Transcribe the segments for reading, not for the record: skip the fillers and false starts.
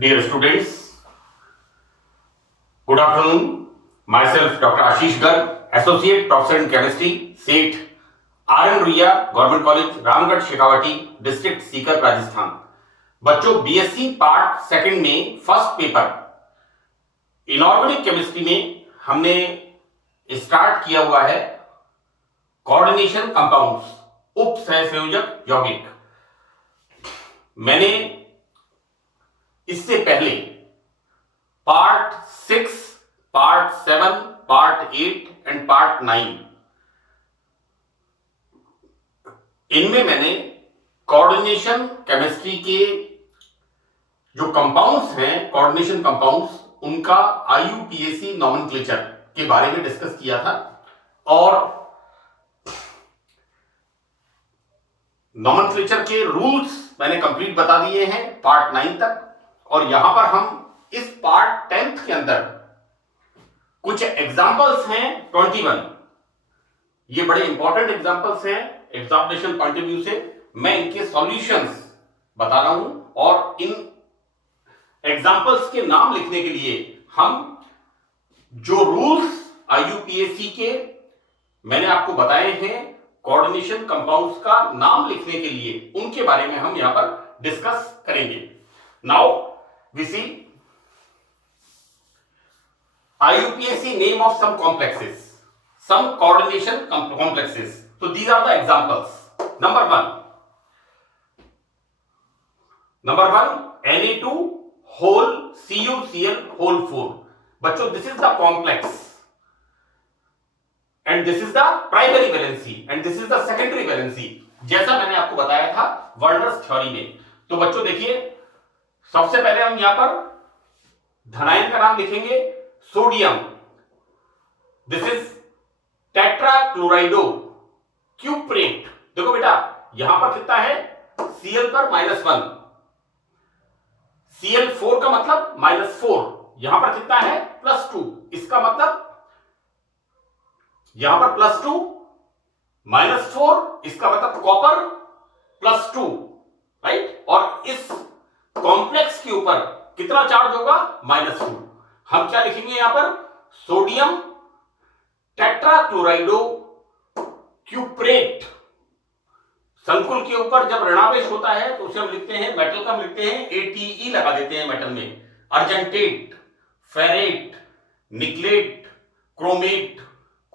Dear students, good afternoon. Myself, Dr. Ashish Garg, Associate Professor in Chemistry, SET, RN Ruia, Government College, Ramgarh Shekhawati, district Sikar, Rajasthan. बच्चों, BSc part second में first paper inorganic chemistry में हमने start किया हुआ है coordination compounds, उप सहसंयोजक यौगिक। मैंने इससे पहले part 6, part 7, part 8 and part 9 इनमें मैंने कोऑर्डिनेशन केमिस्ट्री के जो कंपाउंड्स हैं, कोऑर्डिनेशन कंपाउंड्स, उनका आईयूपीएसी नॉमेनक्लेचर के बारे में डिस्कस किया था और नॉमेनक्लेचर के रूल्स मैंने कंप्लीट बता दिए हैं पार्ट 9 तक। और यहां पर हम इस पार्ट 10th के अंदर कुछ एग्जांपल्स हैं 21। ये बड़े इंपॉर्टेंट एग्जांपल्स हैं एग्जामिनेशन पॉइंट ऑफ व्यू से। मैं इनके सॉल्यूशंस बता रहा हूं और इन एग्जांपल्स के नाम लिखने के लिए हम जो रूल्स आईयूपीएसी के मैंने आपको बताए हैं कोऑर्डिनेशन कंपाउंड्स का नाम लिखने के लिए, उनके बारे में हम यहां पर डिस्कस करेंगे। Now we see IUPAC name of some complexes, some coordination complexes. So these are the examples. Number one, Na2 whole CuCl whole 4. बच्चों, this is the complex and this is the primary valency and this is the secondary valency, जैसा मैंने आपको बताया था Werner's theory में। तो बच्चों देखिए, सबसे पहले हम यहां पर धनायन का नाम लिखेंगे sodium. This is tetrachlorido cuprate. देखो बेटा, यहां पर कितना है, Cl पर -1, Cl4 का मतलब -4, यहां पर कितना है +2, इसका मतलब यहां पर +2 -4, इसका मतलब कॉपर +2, राइट। और इस कॉम्प्लेक्स के ऊपर कितना चार्ज होगा, -2। हम क्या लिखेंगे यहां पर, सोडियम टेट्राक्लोराइडो क्यूप्रेट। संकुल के ऊपर जब ऋणावेश होता है तो उसे हम लिखते हैं, मेटल का हम लिखते हैं ATE लगा देते हैं मेटल में, argentate, ferrate, nickelate, chromate,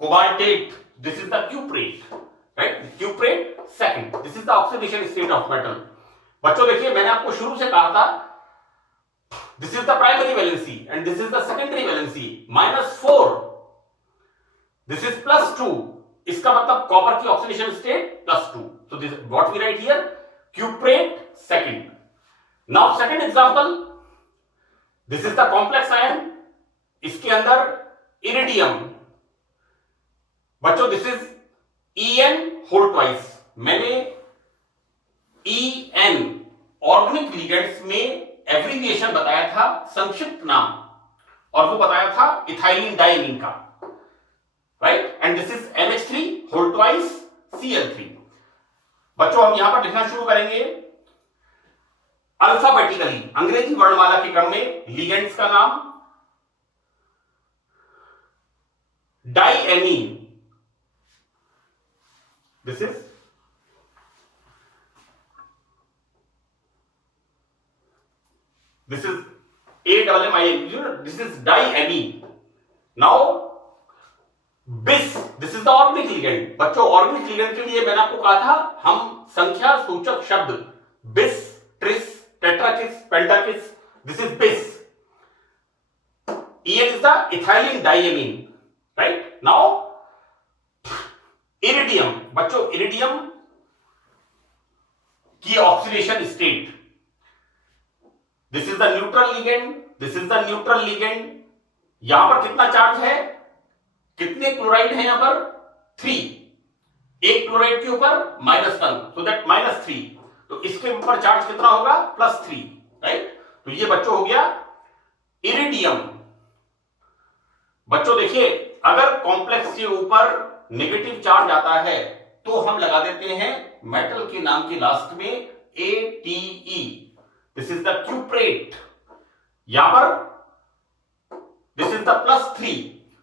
cobaltate. This is the cuprate, right. Cuprate second, this is the oxidation state of metal. बच्चों देखिए, मैंने आपको शुरू से कहा था this is the primary valency and this is the secondary valency. -4, this is +2, इसका मतलब कॉपर की oxidation state +2। So this what we write here, cuprate second. Now second example, this is the complex ion, इसके अंदर iridium. बच्चों this is En whole twice. मैंने En organic ligands में abbreviation बताया था, संक्षिप्त नाम, और वो बताया था इथाइलिन डाइमीन का, right. And this is NH3 whole twice Cl3। बच्चों हम यहां पर लिखना शुरू करेंगे अल्फाबेटिकली, अंग्रेजी वर्णमाला के क्रम में लिगेंड्स का नाम। Diamine, this is AMMIN, this is diamine. Now bis, this is the organic ligand। बच्चों ऑर्गेनिक लिगेंड के लिए मैंने आपको कहा था हम संख्या सूचक शब्द bis, tris, tetrakiss, pentakis, this is bis। En is the ethylene diamine, right। Now iridium, बच्चों इरिडियम की oxidation state, this is the neutral ligand, this is the neutral ligand. यहां पर कितना चार्ज है, कितने क्लोराइड है यहां पर, 3, एक क्लोराइड के ऊपर -1, सो दैट -3। तो इसके ऊपर चार्ज कितना होगा, +3, राइट। तो ये बच्चों हो गया इरिडियम। बच्चों देखिए, अगर कॉम्प्लेक्स के ऊपर नेगेटिव चार्ज आता है तो हम लगा देते हैं मेटल के नाम के लास्ट में ATE, दिस इज द क्यूप्रेट। यहां पर this is the +3,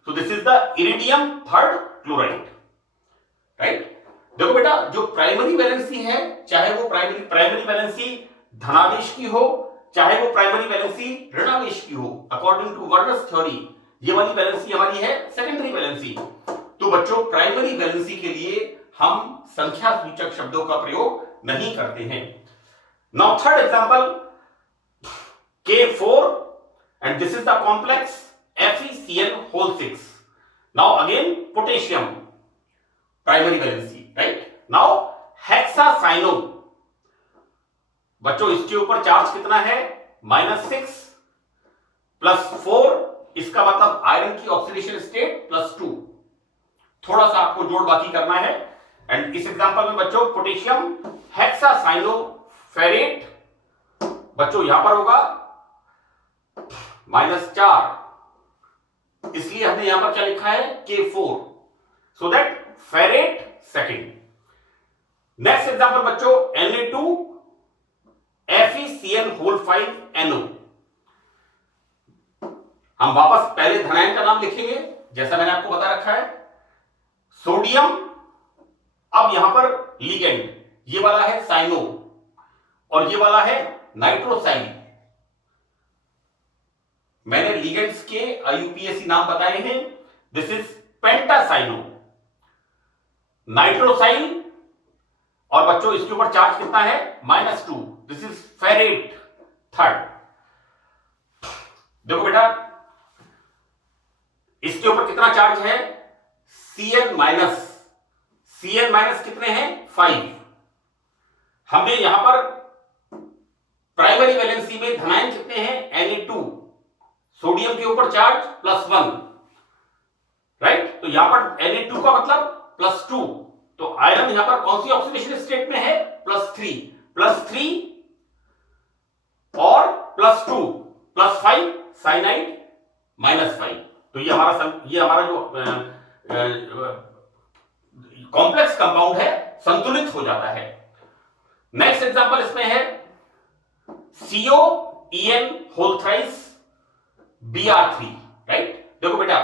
so this is the iridium third chloride, right. देखो बेटा, जो प्राइमरी वैलेंसी है, चाहे वो प्राइमरी वैलेंसी धनावेश की हो, चाहे वो प्राइमरी वैलेंसी ऋणावेश की हो, अकॉर्डिंग टू वर्नर्स थ्योरी ये वाली वैलेंसी हमारी है सेकेंडरी वैलेंसी। तो बच्चों, प्राइमरी वैलेंसी के लिए हम संख्या सूचक शब्दों का प्रयोग नहीं करते हैं। Now third example, K4 and this is the complex FeCl whole 6. Now again potassium, primary valency, right? Now hexacyano, बच्चों इसके ऊपर चार्ज कितना है? -6 +4, इसका मतलब आयरन की ऑक्सीडेशन स्टेट +2। थोड़ा सा आपको जोड़ बाकी करना है। एंड इस एग्जांपल में बच्चों पोटेशियम हेक्सासाइनोफेरेट, बच्चों यहां पर होगा -4, इसलिए हमने यहां पर क्या लिखा है? K4, so that ferrate second. Next example बच्चों Na2 FeCl होल 5 NO। हम वापस पहले धनायन का नाम लिखेंगे, जैसा मैंने आपको बता रखा है। सोडियम, अब यहां पर लिगेंड, ये वाला है साइनो और ये वाला है नाइट्रोसाइल। मैंने लिगेंड्स के IUPAC नाम बताए हैं। दिस इज पेंटासाइनो, नाइट्रोसाइल, और बच्चों इसके ऊपर चार्ज कितना है? -2, दिस इज फेरेट थर्ड। देखो बेटा, इसके ऊपर कितना चार्ज है? Cn- कितने हैं? 5। हमने यहां पर प्राइमरी वैलेंसी में धनायन कितने हैं? Na2, सोडियम के ऊपर चार्ज +1, राइट। तो यहां पर Na2 का मतलब +2, तो आयरन यहां पर कौन सी ऑक्सीडेशन स्टेट में है? +3 और +2 +5 साइनाइड -5। तो ये हमारा जो कॉम्प्लेक्स कंपाउंड है संतुलित हो जाता है। नेक्स्ट एग्जांपल इसमें है COEn whole thrice Br3, right. देखो बेटा,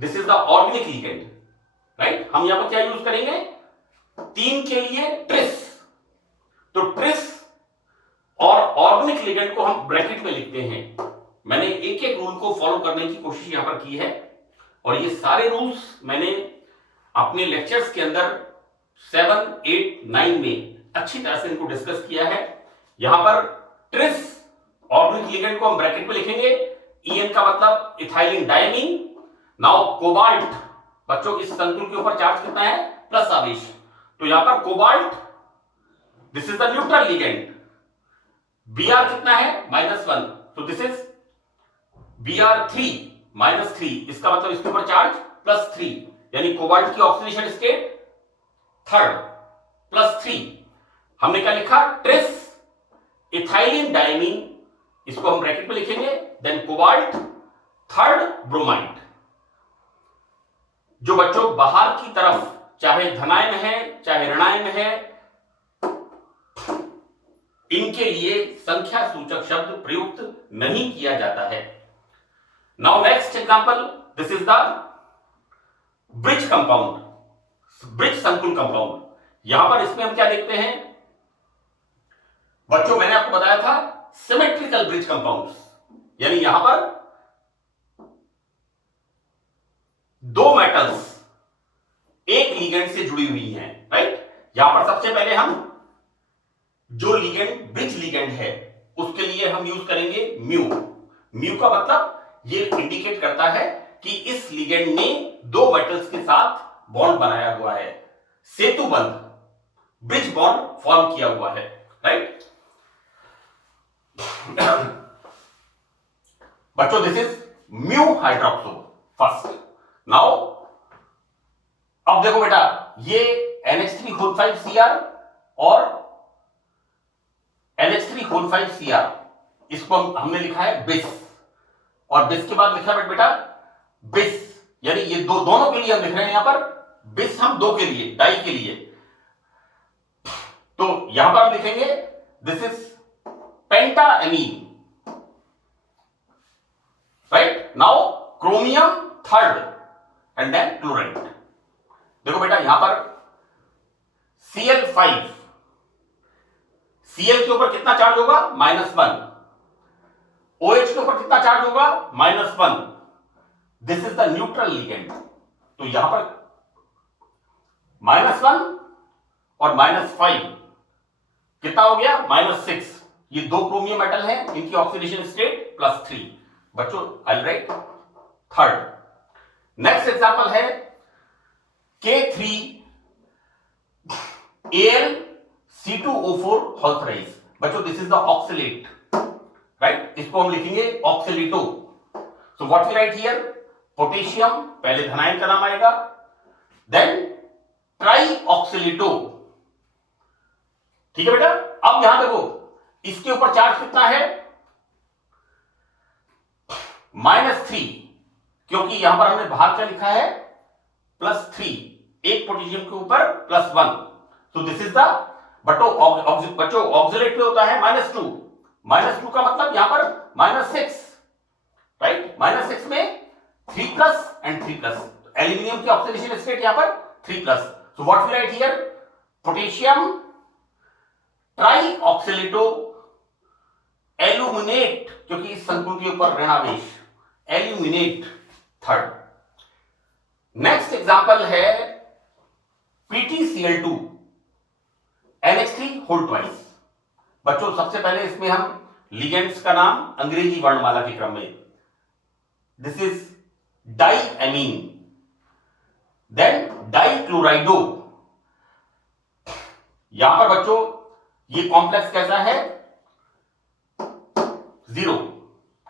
this is the organic ligand, right. हम यहां पर क्या यूज करेंगे? 3 के लिए ट्रिस, तो ट्रिस और ऑर्गेनिक लिगेंड को हम ब्रैकेट में लिखते हैं। मैंने एक एक रूल को फॉलो करने की कोशिश यहां पर की है, और ये सारे रूल्स मैंने अपने लेक्चर्स के अंदर 7, 8, 9 में अच्छी तरह से इनको डिस्कस किया है। यहां पर ट्रिस ऑर्गेनिक लिगेंड को हम ब्रैकेट में लिखेंगे। En का मतलब इथाइलिन डायमीन। नाउ कोबाल्ट, बच्चों इस संतुल के ऊपर चार्ज कितना है? प्लस आवेश, तो यहां पर cobalt, this is the neutral ligand. Br कितना है? -1, तो दिस इज Br3 -3, इसका मतलब इसके ऊपर चार्ज +3, यानी कोबाल्ट की ऑक्सीडेशन स्टेट थर्ड +3। हमने क्या लिखा? ट्रिस इथाइलिन डायमीन, इसको हम ब्रैकेट में लिखेंगे, देन कोबाल्ट थर्ड ब्रोमाइड। जो बच्चों बाहर की तरफ चाहे धनायन है चाहे ऋणायन है, इनके लिए संख्या सूचक शब्द प्रयुक्त नहीं किया जाता है। Now next example, this is the bridge compound, bridge संकुल कंपाउंड। यहां पर इसमें हम क्या देखते हैं? बच्चों मैंने आपको बताया था सिमेट्रिकल ब्रिज कंपाउंड्स, यानी यहां पर 2 मेटल्स एक लिगेंड से जुड़ी हुई हैं, राइट। यहां पर सबसे पहले हम जो लिगेंड ब्रिज लिगेंड है उसके लिए हम यूज करेंगे म्यू का मतलब ये इंडिकेट करता है कि इस लिगेंड ने 2 मेटल्स के साथ बॉन्ड बनाया हुआ है, सेतु बंध, ब्रिज बॉन्ड फॉर्म किया हुआ है, राइट। बच्चों this is mu hydroxo first. Now अब देखो बेटा, ये NH3 होल 5 Cr और NH3 होल 5 Cr, इसको हमने लिखा है बिस, और बिस के बाद लिखा बेटा बिस, यानी ये दोनों के लिए हम लिख रहे हैं यहां पर बिस, हम 2 के लिए, डाई के लिए। तो यहां पर हम लिखेंगे this is pentaammine, now chromium third and then chloride. देखो बेटा यहां पर Cl5, Cl के ऊपर कितना चार्ज होगा? -1। OH के ऊपर कितना चार्ज होगा? -1। This is the neutral ligand. तो यहां पर -1 और -5 कितना हो गया? -6। ये दो क्रोमियम मेटल हैं, इनकी ऑक्सीडेशन स्टेट +3। बच्चों I write third. Next example है K3Al-C2O4 होल थ्राइस। बच्चों this is the oxalate, right? इसको हम लिखेंगे oxalato. So what we write here? Potassium, पहले धनायन का नाम आएगा, देन ट्राई ऑक्सीलेटो। ठीक है बेटा। अब यहां देखो इसके ऊपर चार्ज कितना है? -3, क्योंकि यहां पर हमने बाहर क्या लिखा है? +3। एक पोटेशियम के ऊपर +1। तो दिस इज द बच्चों ऑक्सीलेट पे होता है -2। -2 का मतलब यहां पर -6, राइट? -6 में 3+ एंड 3+। एल्यूमिनियम की ऑक्सीडेशन स्टेट यहां पर 3+। So what we write here? Potassium tri oxalato aluminate, क्योंकि इस संकुल के ऊपर ऋणावेश, एल्यूमिनेट थर्ड। नेक्स्ट एग्जांपल है PtCl2 NH3 होल ट्वाइस। बच्चों सबसे पहले इसमें हम लिगेंड्स का नाम अंग्रेजी वर्णमाला के क्रम में, दिस इज डाईएमीन, देन डाईक्लोराइडो। यहां पर बच्चों ये कॉम्प्लेक्स कैसा है? 0,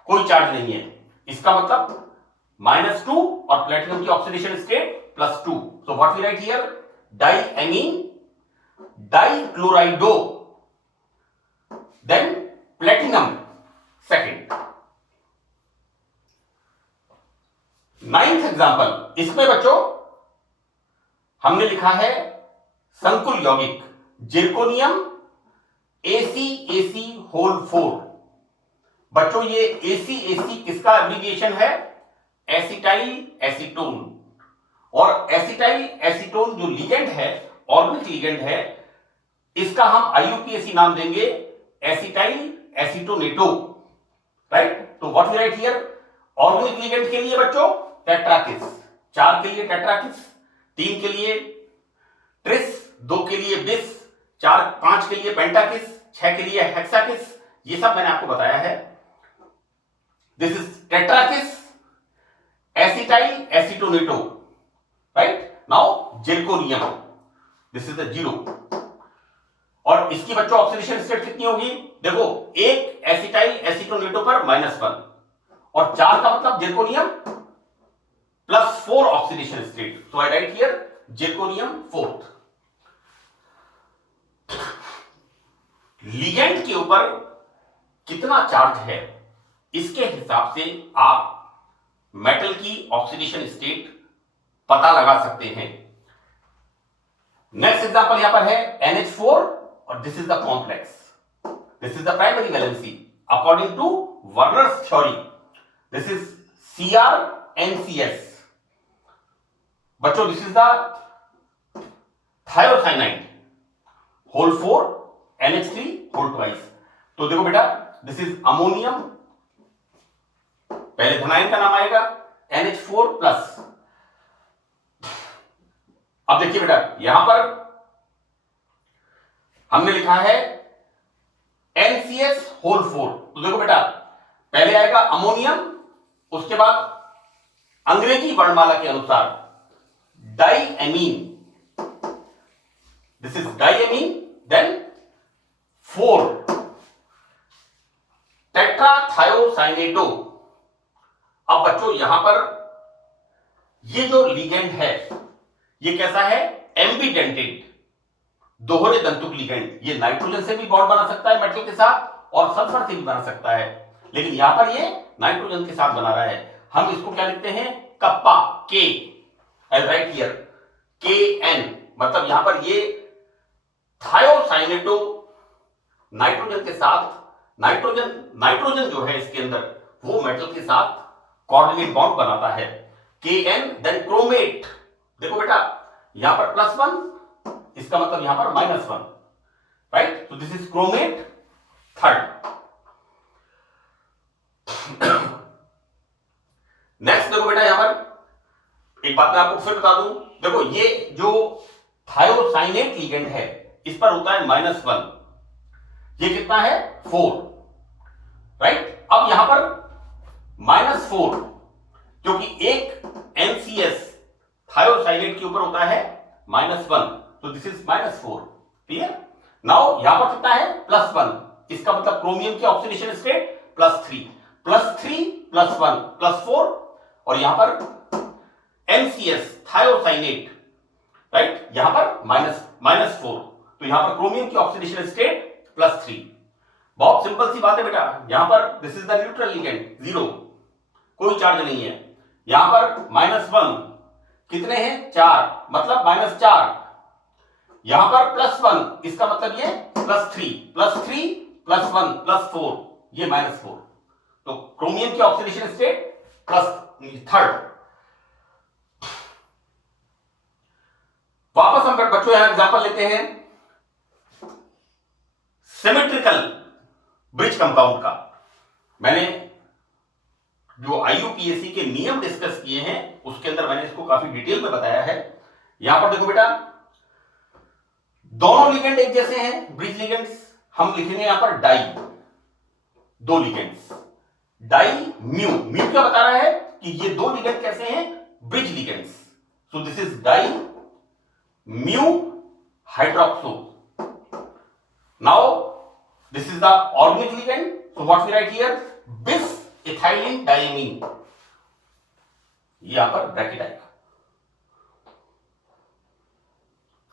कोई चार्ज नहीं है। इसका मतलब -2 और प्लेटिनम की oxidation state +2। So what we write here? Diammine dichlorido, then platinum second. 9th example, इसमें बच्चों हमने लिखा है संकुल यौगिक जिरकोनियम ACAC होल 4। बच्चों ये ACAC किसका एब्रिविएशन है? Acetyl acetone. और एसिटाइल एसीटोन जो लिगेंड है, ऑर्गेनिक लिगेंड है, इसका हम IUPAC नाम देंगे एसिटाइल एसीटोनेटो, राइट? तो what we write here? Organic ligand के लिए बच्चों टेट्राकिस, 4 के लिए टेट्राकिस, 3 के लिए ट्रिस, 2 के लिए बिस, 5 के लिए पेंटाकिस, 6 के लिए हेक्साकिस। ये सब मैंने आपको बताया है। This is tetrakis acetyl acetonato, right? Now zirconium, this is the 0। और इसकी बच्चों ऑक्सीडेशन स्टेट कितनी होगी? देखो एक एसिटाइल एसीटोनेटो पर -1 और 4 का मतलब zirconium +4 oxidation state. So I write here zirconium 4th। Ligand के ऊपर कितना चार्ज है, इसके हिसाब से आप मेटल की ऑक्सीडेशन स्टेट पता लगा सकते हैं। नेक्स्ट एग्जांपल यहां पर है NH4 और this is the complex, this is the primary valency according to Werner's theory. This is CrNCS। बच्चों this is the thiocyanide whole 4 NH3 whole twice. तो देखो बेटा दिस इज अमोनियम, पहले धनायन का नाम आएगा NH4+। अब देखिए बेटा यहां पर हमने लिखा है NCS होल 4। तो देखो बेटा पहले आएगा अमोनियम, उसके बाद अंग्रेजी वर्णमाला के अनुसार डाईएमीन, दिस इज डाईएमीन, देन 4 टेट्राथायोसाइनेटो। अब बच्चों यहां पर ये जो लिगेंड है ये कैसा है? एम्बिडेंटेड, दोहरे दंतुक लिगेंड। ये नाइट्रोजन से भी बॉन्ड बना सकता है मेटल के साथ और सल्फर से भी बना सकता है, लेकिन यहां पर ये नाइट्रोजन के साथ बना रहा है। हम इसको क्या लिखते हैं? Kappa, K, as right here KN। मतलब यहां पर ये थायोसाइनेटो नाइट्रोजन के साथ, नाइट्रोजन जो है इसके अंदर वो मेटल के साथ कोऑर्डिनेट बॉन्ड बनाता है। Kn देन क्रोमेट, देखो बेटा यहां पर +1, इसका मतलब यहां पर -1, राइट? तो this is chromate third. Next देखो बेटा यहां पर एक बात मैं आपको फिर बता दूं, देखो ये जो थायोसाइनेट लिगेंड है इस पर होता है -1, ये कितना है 4, राइट? अब यहां पर -4, क्योंकि एक NCS थायोसाइनेट के ऊपर होता है -1, तो दिस इज -4, क्लियर? नाउ यहां पर कितना है +1, इसका मतलब क्रोमियम की ऑक्सीडेशन स्टेट +3 +1 +4, और यहां पर NCS थायोसाइनेट, राइट? यहां पर -4, तो यहां पर क्रोमियम की ऑक्सीडेशन स्टेट +3। बहुत सिंपल सी बात है बेटा, यहां पर this is the neutral ligand 0, कोई चार्ज नहीं है। यहां पर -1 कितने हैं 4, मतलब -4, यहां पर +1, इसका मतलब ये +3 +1 +4, ये -4, तो क्रोमियम की ऑक्सीडेशन स्टेट थर्ड। वापस हम बच्चों यहां एग्जांपल लेते हैं सिमेट्रिकल ब्रिज कंपाउंड का। मैंने जो IUPAC के नियम डिस्कस किए हैं उसके अंदर मैंने इसको काफी डिटेल में बताया है। यहां पर देखो बेटा दोनों लिगेंड एक जैसे हैं, ब्रिज लिगेंड्स, हम लिखेंगे यहां पर di, 2 ligands, di mu, mu क्या बता रहा है कि ये 2 लिगेंड कैसे हैं, bridge ligands, so this is di mu hydroxo. Now this is the organic ligand, so what we write here, bis ethylene diamine, यहां पर ब्रैकेट आएगा,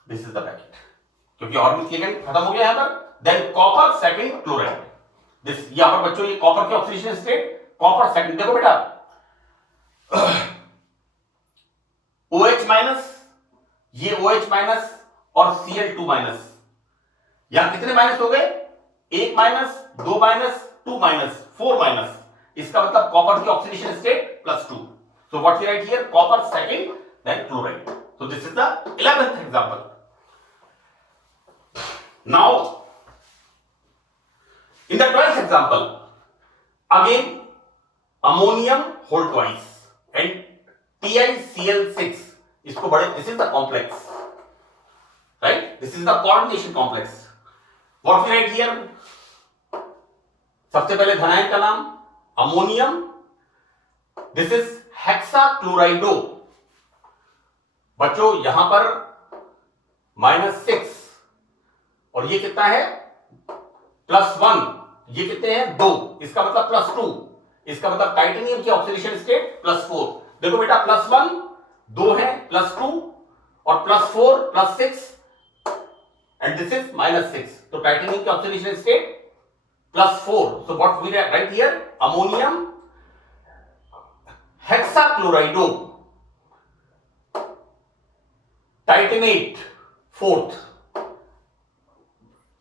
this is the bracket, क्योंकि ऑर्गेनिक लिगेंड खत्म हो गया यहां पर। Than copper second chloride, this यहां पर बच्चों ये कॉपर की ऑक्सीडेशन स्टेट कॉपर सेकंड, देखो बेटा OH-, ये OH- और Cl2-, यहां कितने माइनस हो गए, 1-, 2-, 2-, 4-, इसका मतलब कॉपर की oxidation state +2, so what we write here, copper second then chloride, so this is the 11th example. Now in the 12th example again ammonium whole twice and TiCl6, इसको बड़े, this is the complex, right? This is the coordination complex. What we write here, सबसे पहले धनायन का नाम ammonium, this is हेक्साक्लोराइडो, बच्चों यहां पर -6, और ये कितना है +1, ये कितने हैं 2, इसका मतलब +2, इसका मतलब टाइटेनियम की ऑक्सीडेशन स्टेट +4, देखो बेटा +1 2 है, +2 और +4 +6 एंड दिस इज -6, तो टाइटेनियम की oxidation state +4, so what we write here, ammonium hexachlorido titanate 4th,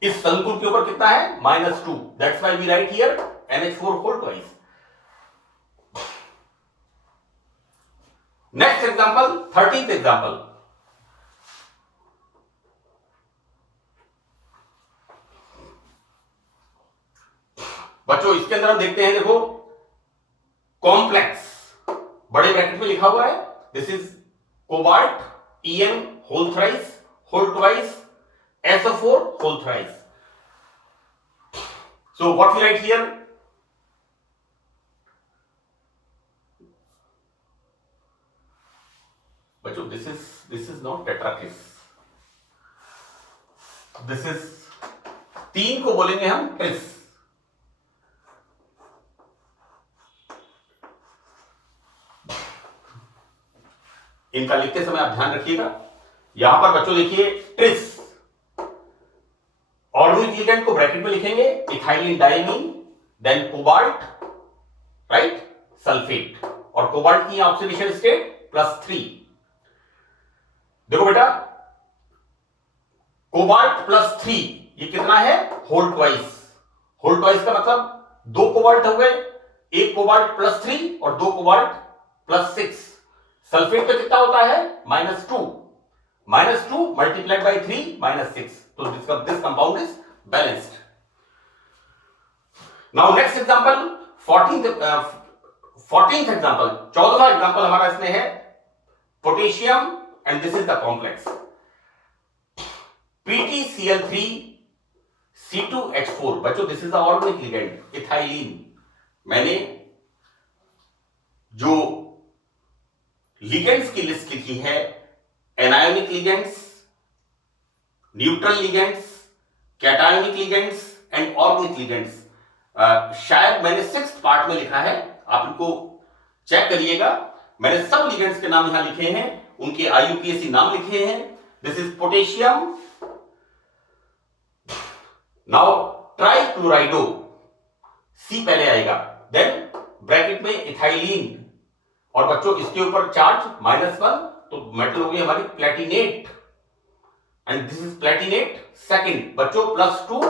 इस संकुल के ऊपर कितना है -2, that's why we write here NH4 whole twice। Next example 13th example, बच्चों इसके अंदर हम देखते हैं, देखो कॉम्प्लेक्स बड़े ब्रैकेट में लिखा हुआ है, this is cobalt EN whole thrice whole twice SO4 whole thrice, so what we write here, बच्चों this is not tetrakis, this is 3 को बोलेंगे हम ट्रिस, इनका लिखते समय आप ध्यान रखिएगा। यहां पर बच्चों देखिए ट्रिस, ऑर्गेनिक लिगेंड को ब्रैकेट में लिखेंगे ethylene diamine, then cobalt, right, sulphate, और कोबाल्ट की ऑक्सीडेशन स्टेट +3, देखो बेटा कोबाल्ट +3, ये कितना है होल ट्वाइस, होल ट्वाइस का मतलब 2 कोबाल्ट हो गए, एक कोबाल्ट +3 और 2 कोबाल्ट +6। सल्फेट पे कितना होता है -2, -2 मल्टीप्लाइड बाई 3 -6, तो this compound is balanced. Now next example 14th example, 14वां एग्जांपल हमारा इसमें है potassium and this is the complex PtCl3 C2H4। बच्चों this is the organic ligand ethylene. मैंने जो लिगेंड्स की लिस्ट लिखी है, anionic ligands, neutral ligands, cationic ligands and organic ligands, शायद मैंने 6th पार्ट में लिखा है, आप इनको चेक करिएगा। मैंने सब लिगेंड्स के नाम यहां लिखे हैं, उनके IUPAC नाम लिखे हैं। दिस इज पोटेशियम, नाउ ट्राइक्लोराइडो, सी पहले आएगा, देन ब्रैकेट में इथाइलिन, और बच्चों इसके ऊपर चार्ज -1, तो मेटल हो गई हमारी Palatinate, and this is Palatinate second. बच्चों +2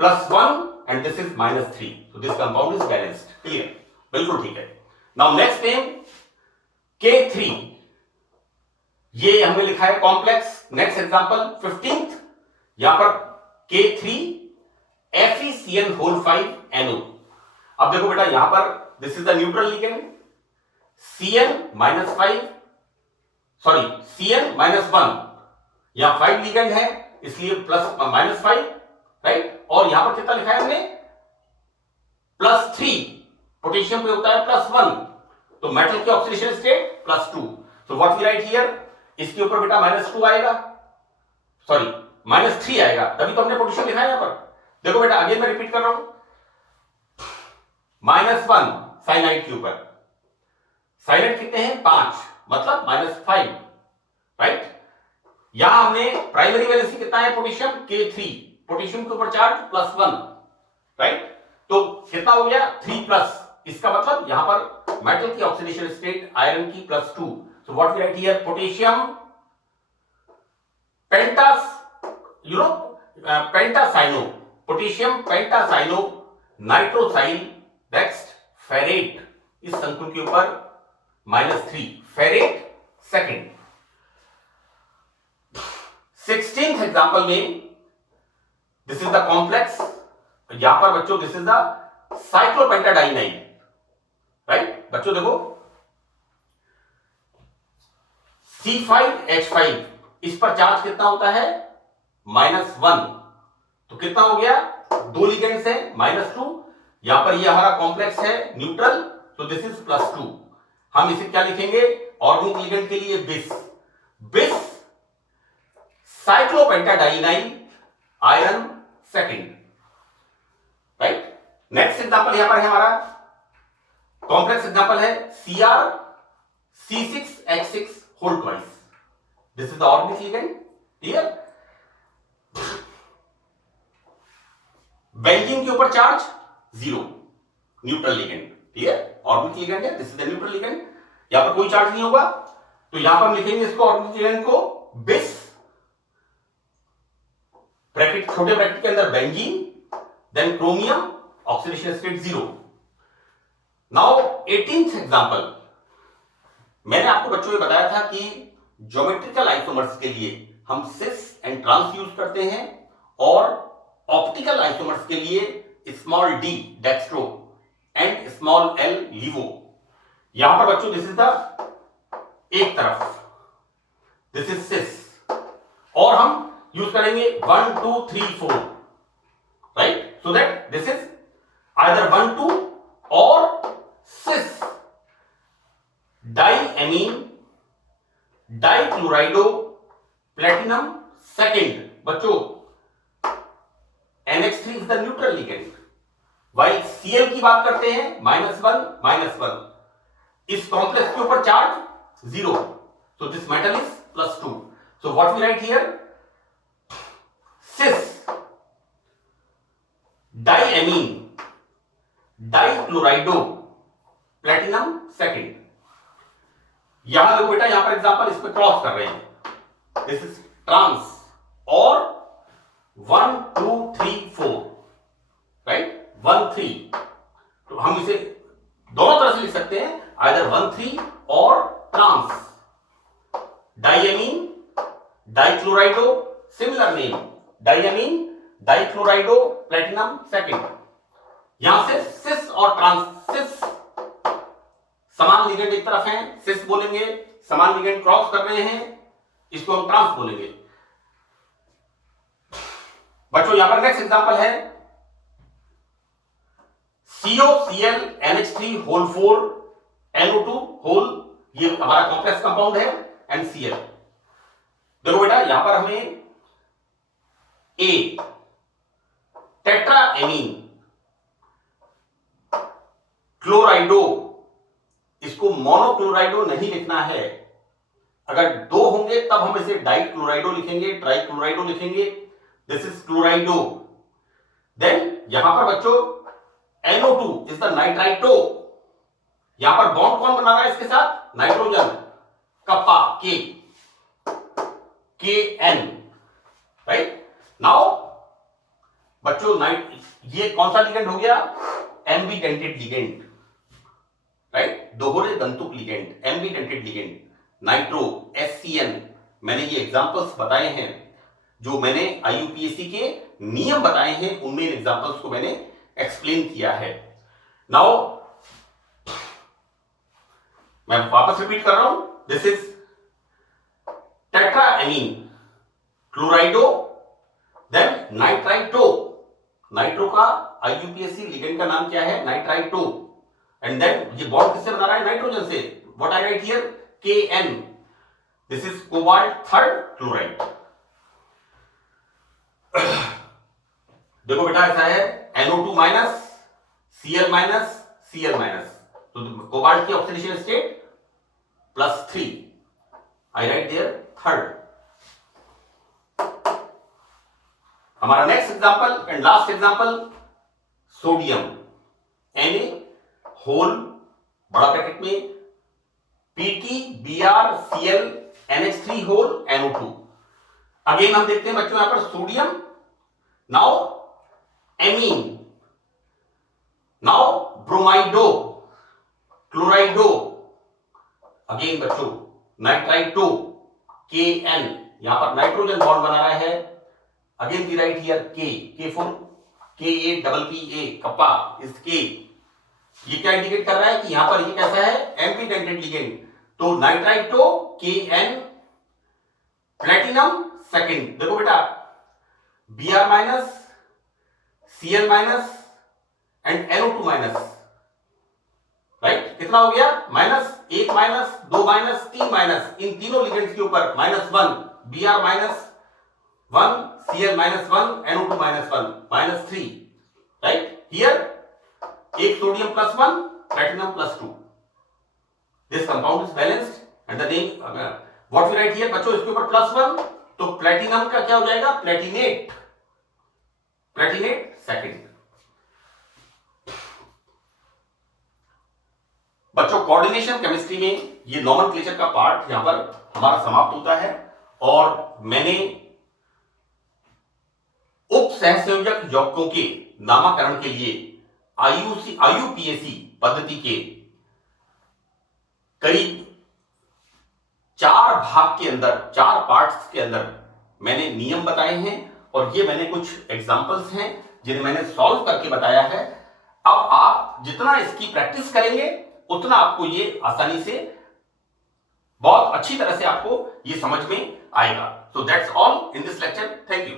+1 and this is -3, so this compound is balanced। Clear, बिल्कुल ठीक है। नाउ नेक्स्ट नेम K3, ये हमने लिखा है कॉम्प्लेक्स। नेक्स्ट एग्जांपल 15th, यहां पर K3 FeCl5NO। अब देखो बेटा यहां पर this is the neutral ligand, Cl-5, sorry Cl-1, यहां 5 लिगेंड है इसलिए +-5, राइट। और यहां पर कितना लिखा है हमने +3, पोटेशियम पे होता है +1, तो मेटल की oxidation state +2, so what we write here, इसके ऊपर बेटा -2 आएगा, सॉरी -3 आएगा, तभी तो हमने पोटेशियम लिखा है यहां पर। देखो बेटा अगेन मैं रिपीट कर रहा हूं, -1 साइनाइड के ऊपर, साइनाइड कितने हैं 5, मतलब -5, राइट। यहां हमने प्राइमरी वैलेंसी कितना है पोटेशियम K3, पोटेशियम के ऊपर चार्ज +1, राइट, तो कितना हो गया 3+, इसका मतलब यहां पर मेटल की ऑक्सीडेशन स्टेट आयरन की +2, so what we write here, potassium pentacyano, potassium pentacyano nitrosyl, next ferrate, इस संकुल के ऊपर -3, फेरेट सेकंड। 16th एग्जांपल में दिस इज द कॉम्प्लेक्स, यहां पर बच्चों this is the cyclopentadienyl, right. बच्चों देखो C5H5, इस पर चार्ज कितना होता है -1, तो कितना हो गया, 2 लिगेंड्स है -2, यहां पर ये हमारा कॉम्प्लेक्स है न्यूट्रल, तो दिस इज +2। हम इसे क्या लिखेंगे, ऑर्गेनिक लिगेंड के लिए bis cyclopentadienyl iron second, right. Next example यहां पर है हमारा कॉम्प्लेक्स एग्जांपल है CrC6H6 whole twice, this is the organic ligand, clear. Benzene के ऊपर charge 0, neutral ligand, clear, organic ligand है, this is the neutral ligand, यहां पर कोई चार्ज नहीं होगा, तो यहां पर हम लिखेंगे इसको ऑर्गेनिक लिगेंड को बिस, ब्रैकेट छोटे ब्रैकेट के अंदर benzene, then chromium, oxidation state 0। Now 18th example, मैंने आपको बच्चों में बताया था कि ज्योमेट्रिकल आइसोमर्स के लिए हम सिस एंड ट्रांस यूज करते हैं, और ऑप्टिकल आइसोमर्स के लिए small d dextro and small l लीवो। यहां पर बच्चों दिस इज द एक तरफ, दिस इज सिस, और हम यूज करेंगे 1 2 3 4, right, so that this is either 1 2 और सिस डाइएमीन डाइक्लोराइडो प्लेटिनम सेकंड। बच्चों NH3 is the neutral ligand, while Cl की बात करते हैं -1, इस कॉम्प्लेक्स के ऊपर charge 0, so this metal is +2, so what we write here, cis diamine dichlorido platinum second. यहां देखो बेटा, यहां पर एग्जांपल इस पे क्रॉस कर रहे हैं, दिस इज ट्रांस, और 1 2 3 4, राइट, 1 3, तो आइदर 1,3 और trans. Diammine dichlorido, similar name, diammine dichlorido platinum second. यहां से सिस और ट्रांस, सिस समान लिगेंड एक तरफ है, सिस बोलेंगे, समान लिगेंड क्रॉस कर रहे हैं, इसको हम ट्रांस बोलेंगे। बच्चों यहां पर नेक्स्ट एग्जांपल है COCl NH3 whole 4 NO2 whole, ये हमारा कॉम्प्लेक्स कंपाउंड है, NCl। देखो बेटा यहां पर हमें A टेट्राएमीन क्लोराइडो, इसको मोनोक्लोराइडो नहीं लिखना है। अगर दो होंगे तब हम इसे डाइक्लोराइडो लिखेंगे, ट्राइक्लोराइडो लिखेंगे। This is क्लोराइडो। देन यहां पर बच्चों NO2 इज द नाइट्राइटो। यहां पर बॉन्ड कौन बना रहा है इसके साथ? Nitrogen, kappa KN, right. Now बच्चों ये कौन सा लिगेंड हो गया? एम्बीडेंटेड लिगेंड, राइट, दोहरे दंतुक ligand, ambidentate ligand. Nitro SCN, मैंने ये एग्जांपल्स बताए हैं, जो मैंने IUPAC के नियम बताए हैं, उनमें इन एग्जांपल्स को मैंने एक्सप्लेन किया है। नाउ मैं वापस रिपीट कर रहा हूं, this is tetraammine chlorido, then nitrito. Nitro का IUPAC लिगेंड का नाम क्या है? नाइट्राइटो। एंड देन ये बॉन्ड किससे बना रहा है? नाइट्रोजन से। What I write here? KN, this is cobalt third chloride. देखो बेटा ऐसा है NO2 minus, Cl minus, Cl minus, तो कोबाल्ट की oxidation state +3, I write there third. हमारा next example and last example, sodium Na whole बड़ा bracket में PtBrCl NH3 whole NO2। Again हम देखते हैं बच्चों यहां पर sodium, now ammine, now bromido, chlorido, again बच्चों नाइट्राइटो KN, यहां पर नाइट्रोजन बॉन्ड बना रहा है। Again we write here K for KAPPA, kappa is K। ये क्या इंडिकेट कर रहा है कि यहां पर ये कैसा है? एम्बीडेंटेड लिगेंड। तो नाइट्राइटो KN प्लेटिनम सेकंड। देखो बेटा Br minus, Cl minus and NO2 minus, right. कितना हो गया? -1 माइनस, 2 माइनस, 3 माइनस, इन तीनों लिगेंड्स के ऊपर -1, Br minus 1, Cl minus 1, NO2 minus 1, -3, right. Here एक sodium +1, platinum +2। This compound is balanced and the name what we write here बच्चों, इसके ऊपर +1, तो प्लेटिनम का क्या हो जाएगा? Palatinate, Palatinate second. बच्चों कोऑर्डिनेशन केमिस्ट्री में ये नॉमेनक्लेचर का पार्ट यहां पर हमारा समाप्त होता है, और मैंने उप सहसंयोजक यौगिकों के नामकरण के लिए IUPAC पद्धति के करीब 4 भाग के अंदर, 4 पार्ट्स के अंदर मैंने नियम बताए हैं, और ये मैंने कुछ एग्जांपल्स हैं जिन्हें मैंने सॉल्व करके बताया है। अब आप जितना इसकी प्रैक्टिस करेंगे उतना आपको ये आसानी से, बहुत अच्छी तरह से आपको ये समझ में आएगा। So that's all in this lecture. Thank you.